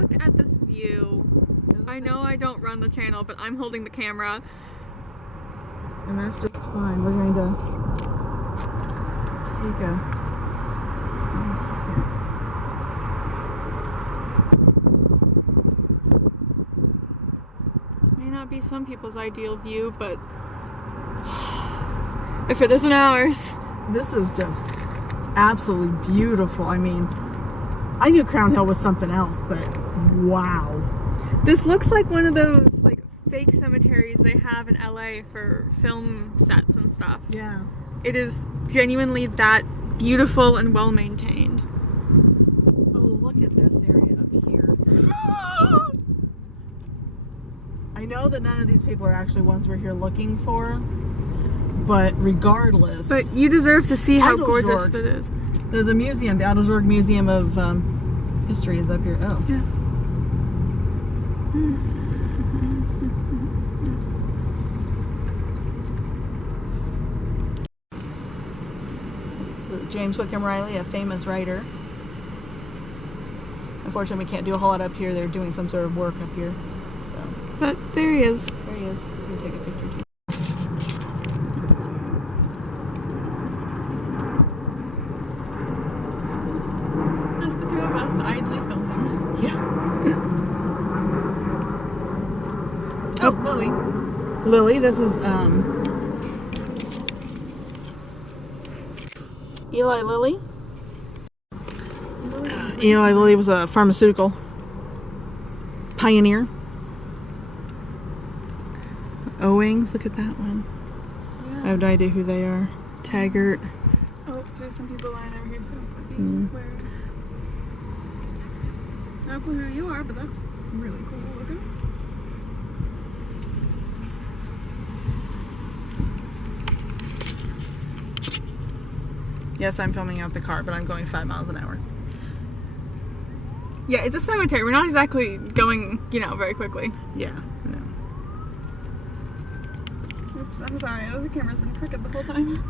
look at this view. I know I don't run the channel, but I'm holding the camera. And that's just fine. We're going to take a... This may not be some people's ideal view, but if it isn't ours. This is just absolutely beautiful. I mean, I knew Crown Hill was something else, but wow. This looks like one of those like fake cemeteries they have in LA for film sets and stuff. Yeah. It is genuinely that beautiful and well maintained. Oh, look at this area up here. I know that none of these people are actually ones we're here looking for, but regardless. But you deserve to see how gorgeous Adelsjorg. it is. There's a museum, the Adelsjorg Museum of History is up here. Oh. Yeah. So James Whitcomb Riley, a famous writer. Unfortunately, we can't do a whole lot up here. They're doing some sort of work up here. So. But there he is. There he is. We're gonna take a picture too. Just the two of us idly filming. Yeah. Oh, Lily. Lily, this is Eli Lilly. Eli Lilly was a pharmaceutical pioneer. Owings, look at that one. Yeah. I have no idea who they are. Taggart. Oh, there's some people lying over here, so where? I don't know who you are, but that's really cool looking. Yes, I'm filming out the car, but I'm going 5 miles an hour. Yeah, it's a cemetery. We're not exactly going, very quickly. Yeah, no. Oops, I'm sorry. The camera's been crooked the whole time.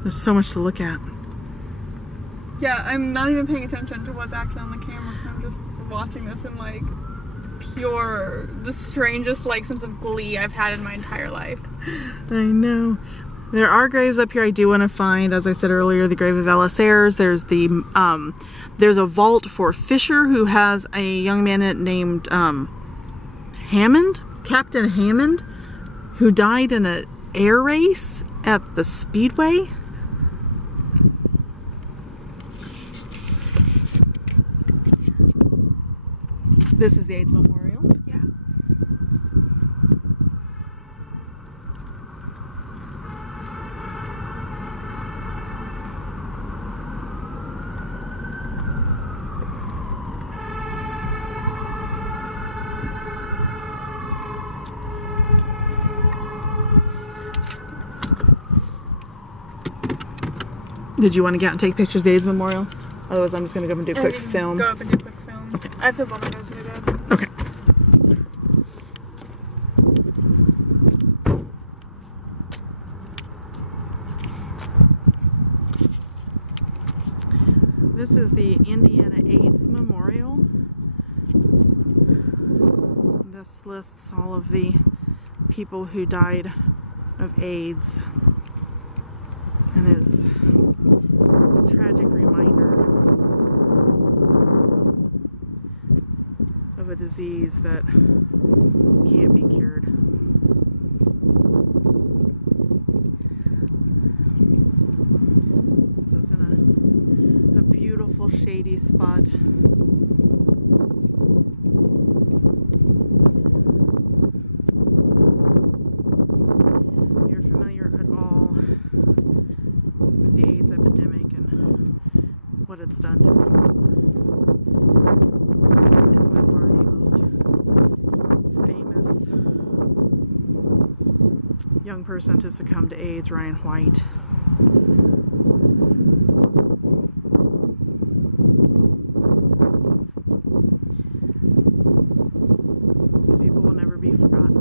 There's so much to look at. Yeah, I'm not even paying attention to what's actually on the camera, so I'm just watching this in, the strangest, sense of glee I've had in my entire life. I know. There are graves up here I do want to find. As I said earlier, the grave of Ellis Ayres. There's there's a vault for Fisher, who has a young man named Hammond, Captain Hammond, who died in an air race at the Speedway. This is the AIDS Memorial. Yeah. Did you want to get out and take pictures of the AIDS Memorial? Otherwise, I'm just going to go up and do a quick film. Go up and do a quick film. Okay. I have to blow my nose really bad. Okay. This is the Indiana AIDS Memorial. This lists all of the people who died of AIDS and is a tragic reminder of a disease that can't be cured. This is in a beautiful shady spot. If you're familiar at all with the AIDS epidemic and what it's done to people, and by far the most famous young person to succumb to AIDS, Ryan White. These people will never be forgotten.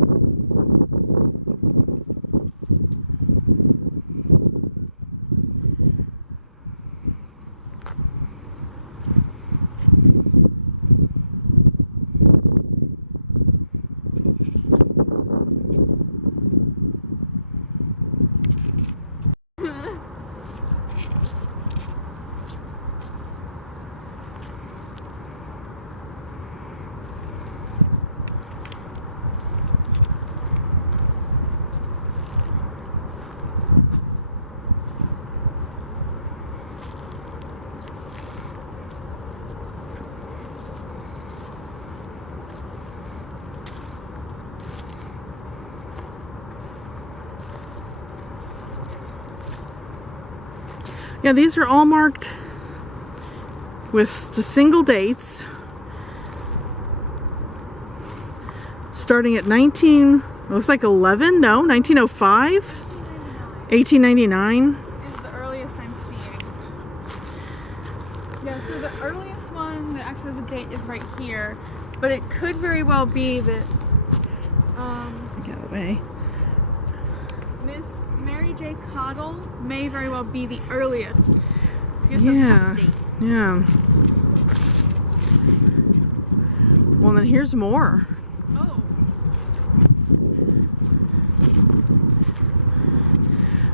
Yeah, these are all marked with just single dates. Starting at 19, looks like 11? No, 1905? 1899? Is the earliest I'm seeing. Yeah, so the earliest one that actually has a date is right here, but it could very well be that Get out of the way. Miss Mary J. Cottle may very well be the earliest. Yeah, yeah. Well, then here's more. Oh.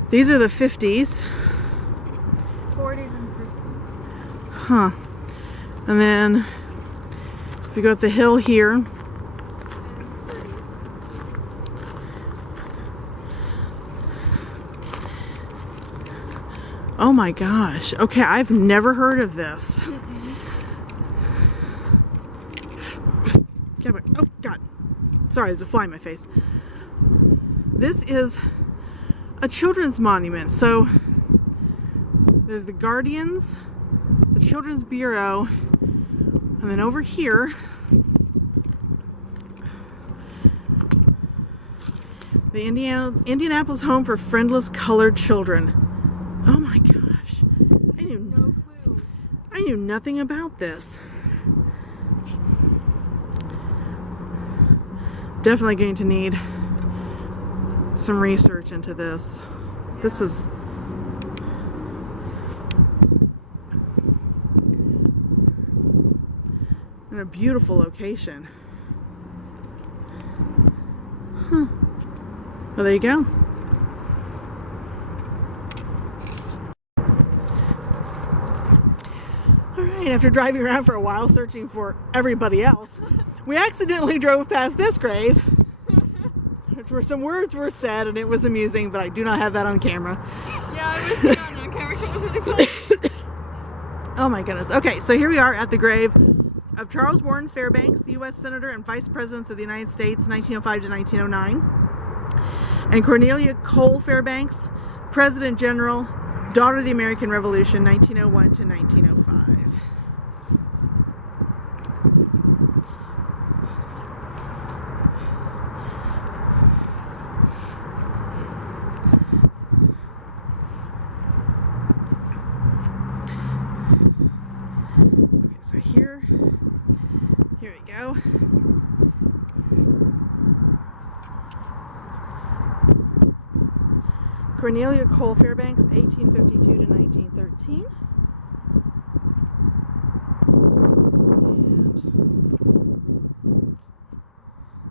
These are the 50s. 40s and 50s. Huh. And then if you go up the hill here, oh my gosh. Okay, I've never heard of this. Oh God. Sorry, there's a fly in my face. This is a children's monument. So there's the Guardians, the Children's Bureau, and then over here the Indianapolis Home for Friendless Colored Children. Oh my gosh. I knew nothing about this. Definitely going to need some research into this. This is in a beautiful location. Huh. Well, there you go. Alright, after driving around for a while searching for everybody else, we accidentally drove past this grave, which were some words were said, and it was amusing, but I do not have that on camera. Yeah, I was not on camera, so it was really funny. Oh my goodness. Okay, so here we are at the grave of Charles Warren Fairbanks, U.S. Senator and Vice President of the United States, 1905 to 1909, and Cornelia Cole Fairbanks, President General, daughter of the American Revolution, 1901 to 1905. Okay, so here we go. Cornelia Cole Fairbanks, 1852 to 1913. And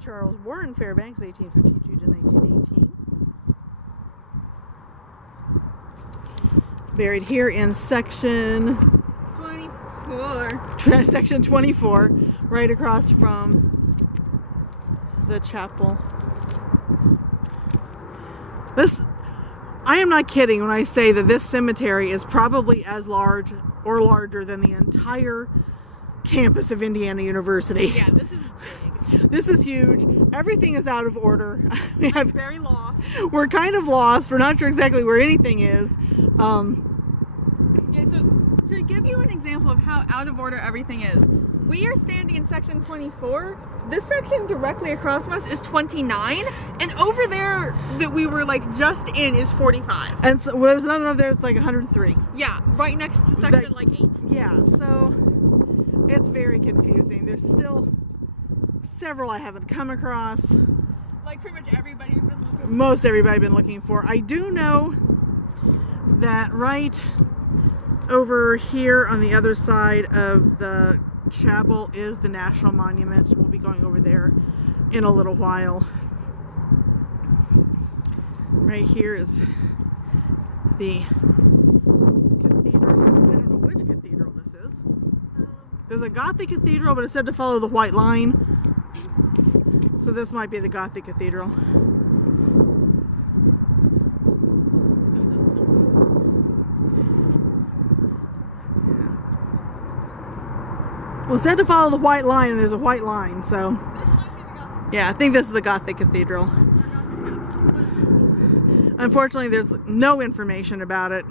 Charles Warren Fairbanks, 1852 to 1918. Buried here in section 24. Section 24, right across from the chapel. I am not kidding when I say that this cemetery is probably as large or larger than the entire campus of Indiana University. Yeah, this is big. This is huge. Everything is out of order. I'm very lost. We're kind of lost. We're not sure exactly where anything is. Yeah, so to give you an example of how out of order everything is, we are standing in section 24. This section directly across from us is 29, and over there that we were like just in is 45. And so well, there's another over there. It's like 103. Yeah, right next to section like 8. Yeah, so it's very confusing. There's still several I haven't come across. Like pretty much everybody we've been looking for. Most everybody I've been looking for. I do know that right over here on the other side of the chapel is the National Monument, and we'll be going over there in a little while. Right here is the cathedral. I don't know which cathedral this is. There's a Gothic cathedral, but it said to follow the white line, so this might be the Gothic cathedral. Well, it said to follow the white line, and there's a white line, so This might be the Gothic. yeah, I think this is the Gothic cathedral. Unfortunately, there's no information about it.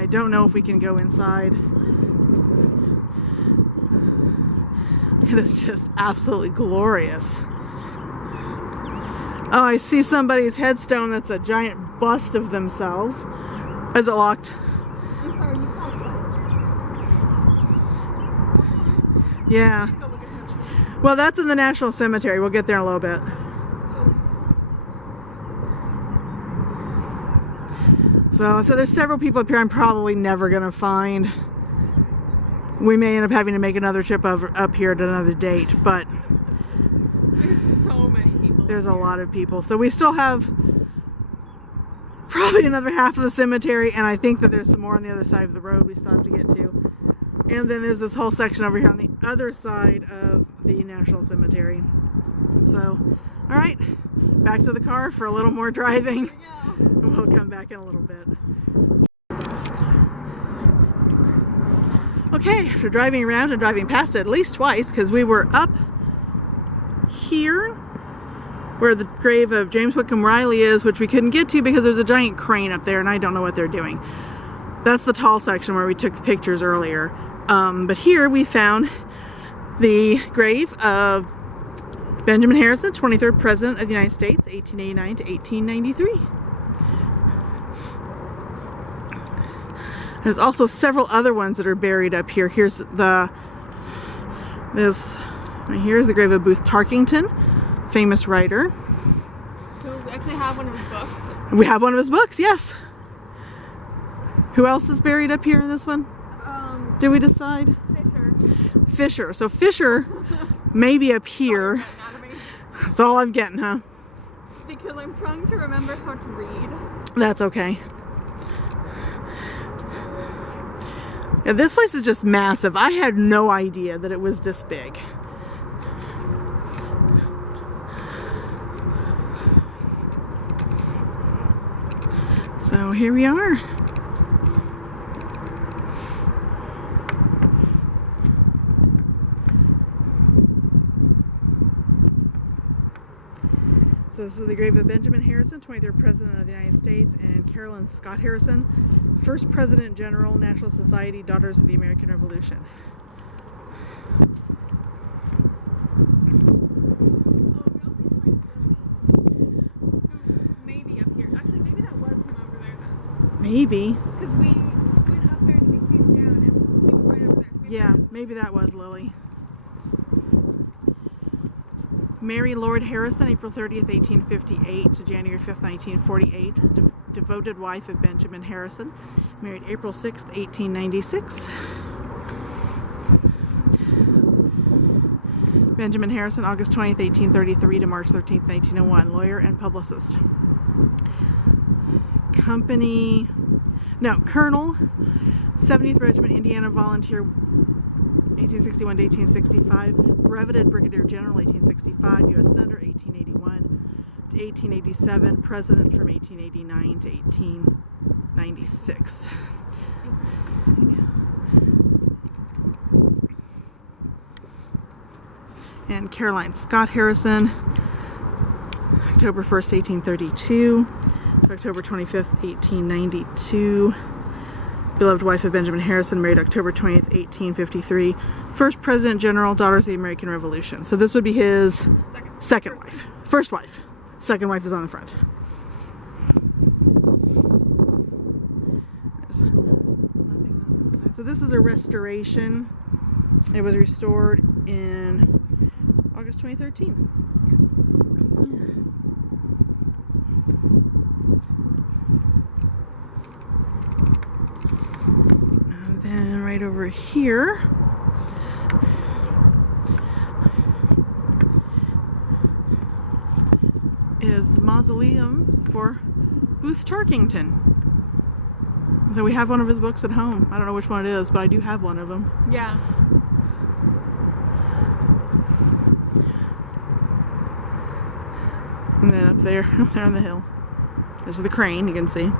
I don't know if we can go inside. It is just absolutely glorious. Oh, I see somebody's headstone that's a giant bust of themselves. Is it locked? I'm sorry, you saw what? Yeah. Go look at him. Well, that's in the National Cemetery. We'll get there in a little bit. So there's several people up here I'm probably never going to find. We may end up having to make another trip up here at another date, but There's so many people. there's a lot of people. So we still have probably another half of the cemetery, and I think that there's some more on the other side of the road we still have to get to. And then there's this whole section over here on the other side of the National Cemetery. So, all right, back to the car for a little more driving. Here we go. We'll come back in a little bit. Okay, after driving around and driving past it at least twice, because we were up here where the grave of James Whitcomb Riley is, which we couldn't get to because there's a giant crane up there and I don't know what they're doing. That's the tall section where we took the pictures earlier. But here we found the grave of Benjamin Harrison, 23rd President of the United States, 1889 to 1893. There's also several other ones that are buried up here. Here's right here is the grave of Booth Tarkington, famous writer. So we actually have one of his books. We have one of his books, yes. Who else is buried up here in this one? Did we decide? Fisher. So Fisher may be up here. That's all I'm getting, huh? Because I'm trying to remember how to read. That's okay. Yeah, this place is just massive. I had no idea that it was this big. So here we are. So this is the grave of Benjamin Harrison, 23rd President of the United States, and Carolyn Scott Harrison, First President General, National Society, Daughters of the American Revolution. Maybe up here. Actually, maybe that was him over there then. Maybe. Because we went up there and we came down and he was right over there. So Yeah, maybe that was Lily. Mary Lord Harrison, April 30th, 1858 to January 5th, 1948, devoted wife of Benjamin Harrison, married April 6th, 1896. Benjamin Harrison, August 20th, 1833 to March 13th, 1901, lawyer and publicist. Colonel, 70th Regiment, Indiana Volunteer, 1861 to 1865, breveted Brigadier General, 1865, U.S. Senator, 1881 to 1887, President from 1889 to 1896. And Caroline Scott Harrison, October 1st, 1832 to October 25th, 1892. Beloved wife of Benjamin Harrison, married October 20th, 1853. First President General, Daughters of the American Revolution. So this would be his second wife. First wife. Second wife is on the front. There's nothing on this side. So this is a restoration. It was restored in August 2013. And then right over here is the mausoleum for Booth Tarkington. So we have one of his books at home. I don't know which one it is, but I do have one of them. Yeah. And then up there on the hill, there's the crane, you can see.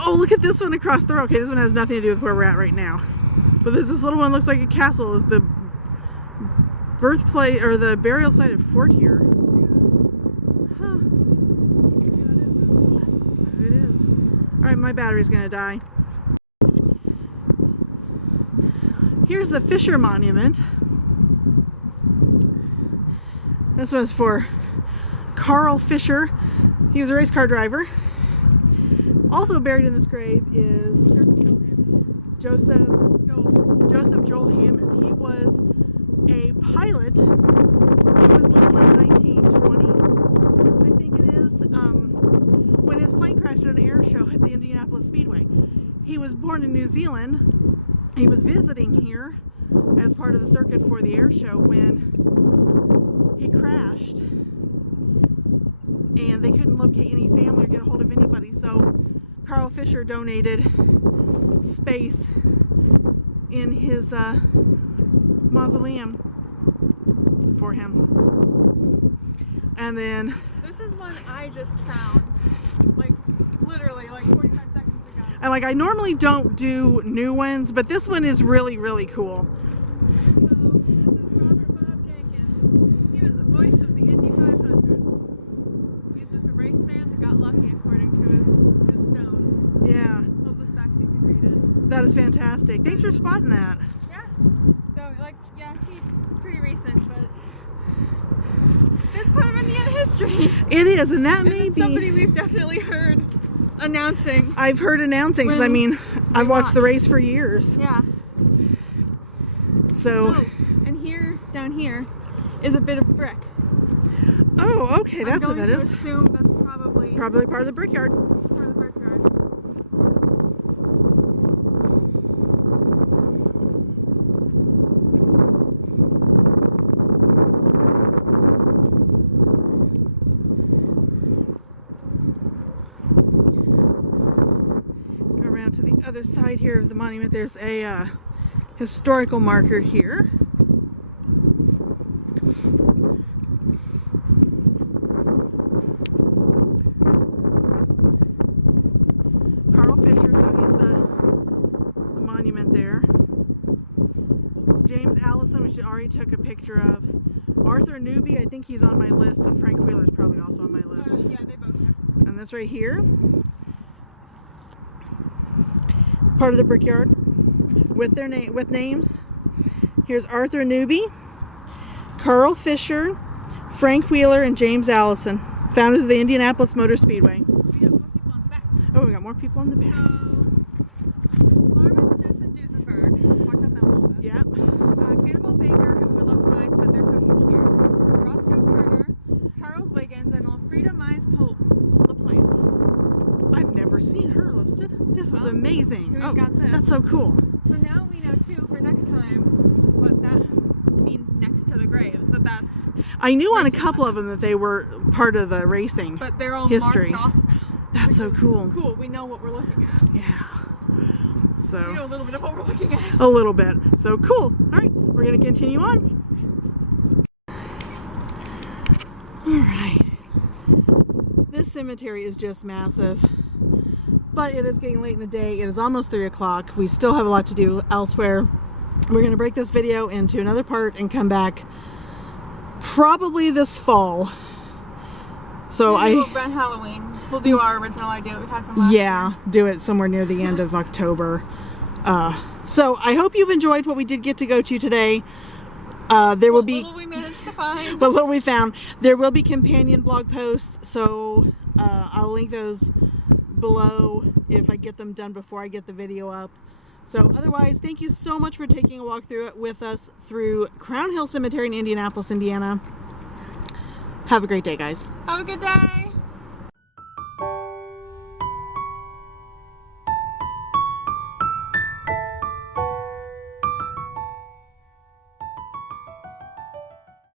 Oh, look at this one across the road. Okay, this one has nothing to do with where we're at right now. But there's this little one, looks like a castle. Is the birthplace or the burial site of Fort here. Huh. Alright, my battery's gonna die. Here's the Fisher Monument. This was for Carl Fisher. He was a race car driver. Also buried in this grave is Joseph Joel Hammond. He was a pilot. He was killed in the 1920s, I think it is, when his plane crashed at an air show at the Indianapolis Speedway. He was born in New Zealand. He was visiting here as part of the circuit for the air show when he crashed, and they couldn't locate any family or get a hold of anybody, so Carl Fisher donated space in his mausoleum for him. And then this is one I just found, like literally like 45 seconds ago. And like I normally don't do new ones, but this one is really, really cool. So this is Robert Bob Jenkins. He was the voice of the Indy 500. He's just a race fan that got lucky, according to his stone. Yeah. Hold this back so you can read it. That is fantastic. Thanks for spotting that. Yeah. So like, yeah, he's pretty recent, but it's part of Indiana history. It is, and that And may it's be somebody we've definitely heard announcing. I've heard announcing, because I mean, I've watched the race for years. Yeah. So. Oh, and here, down here, is a bit of brick. Oh, okay, that's what that I'm is. going to assume that's probably Part of the brickyard. part of the brickyard. Go around to the other side here of the monument. There's a historical marker here. Carl Fisher, so he's the monument there. James Allison, which I already took a picture of. Arthur Newby, I think he's on my list, and Frank Wheeler's probably also on my list. Yeah, they both are. And this right here, part of the brickyard with their names. Here's Arthur Newby, Carl Fisher, Frank Wheeler, and James Allison, founders of the Indianapolis Motor Speedway. We got more people on the back. Oh, we got more people on the back. So, Marvin Stinson Duesenberg, talked about them a little bit. Yeah. Cannonball Baker, who would love to find, but there's so many people here. Roscoe Turner, Charles Wiggins, and Elfrida Mize LaPlante. I've never seen her listed. This is Well, amazing. here Oh, we've got this. that's so cool. So now we know too for next time what that means next to the graves. That's I knew on a racing couple of them that they were part of the racing. but they're all History. marked off now. That's so cool. Cool. We know what we're looking at. Yeah. We So know a little bit of what we're looking at. a little bit. So cool. All right, we're gonna continue on. All right. This cemetery is just massive, but it is getting late in the day. It is almost 3 o'clock. We still have a lot to do elsewhere. We're gonna break this video into another part and come back probably this fall. So Around Halloween, we'll do our original idea we had from last yeah, do it somewhere near the end of October. So I hope you've enjoyed what we did get to go to today. There will be what we managed to find. but what we found. There will be companion blog posts, so I'll link those below if I get them done before I get the video up. So otherwise, thank you so much for taking a walk through it with us through Crown Hill Cemetery in Indianapolis, Indiana. Have a great day, guys. Have a good day.